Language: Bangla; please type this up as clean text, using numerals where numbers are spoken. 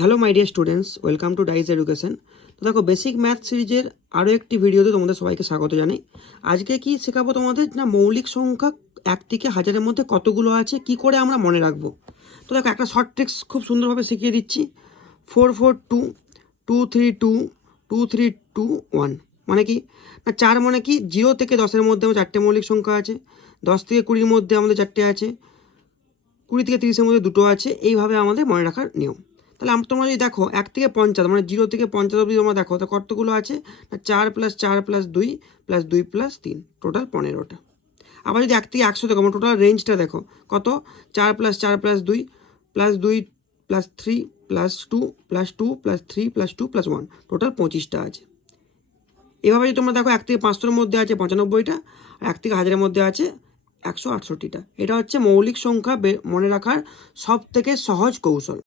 Hello my dear students, welcome to dice education. তো দেখো, বেসিক ম্যাথ সিরিজের আরও একটি ভিডিওতে তোমাদের সবাইকে স্বাগত জানাই। আজকে কি শেখাবো তোমাদের না, মৌলিক সংখ্যা 1 থেকে 1000-এর মধ্যে কতগুলো আছে, কি করে আমরা মনে রাখবো। তো দেখো, একটা শর্ট ট্রিক্স খুব সুন্দরভাবে শিখিয়ে দিচ্ছি। 442 232 232 1 মানে কি না, 4 মানে কি 0 থেকে 10-এর মধ্যে আমার 4টে মৌলিক সংখ্যা আছে, 10 থেকে 20-র মধ্যে আমাদের 4টে আছে, 20 থেকে 30-এর মধ্যে 2টো আছে। এইভাবে আমাদের মনে রাখার নিয়ম। তাহলে তোমরা যদি দেখো 1 থেকে 50 মানে 0 থেকে 50 অবধি তোমরা দেখো, তো কতগুলো আছে না, 4 + 4 + 2 + 2 + 3, টোটাল 15টা। আবার যদি 1 থেকে 100 দেখো, আমার টোটাল রেঞ্জটা দেখো কত, 4 + 4 + 2 + 2 + 3 + 2 + 2 + 3 + 2 + 1, টোটাল 25টা আছে। এভাবে যদি তোমরা দেখো, 1 থেকে 500-এর মধ্যে আছে 95টা, আর 1 থেকে 1000-এর মধ্যে আছে 168টা। এটা হচ্ছে মৌলিক সংখ্যা মনে রাখার সব থেকে সহজ কৌশল।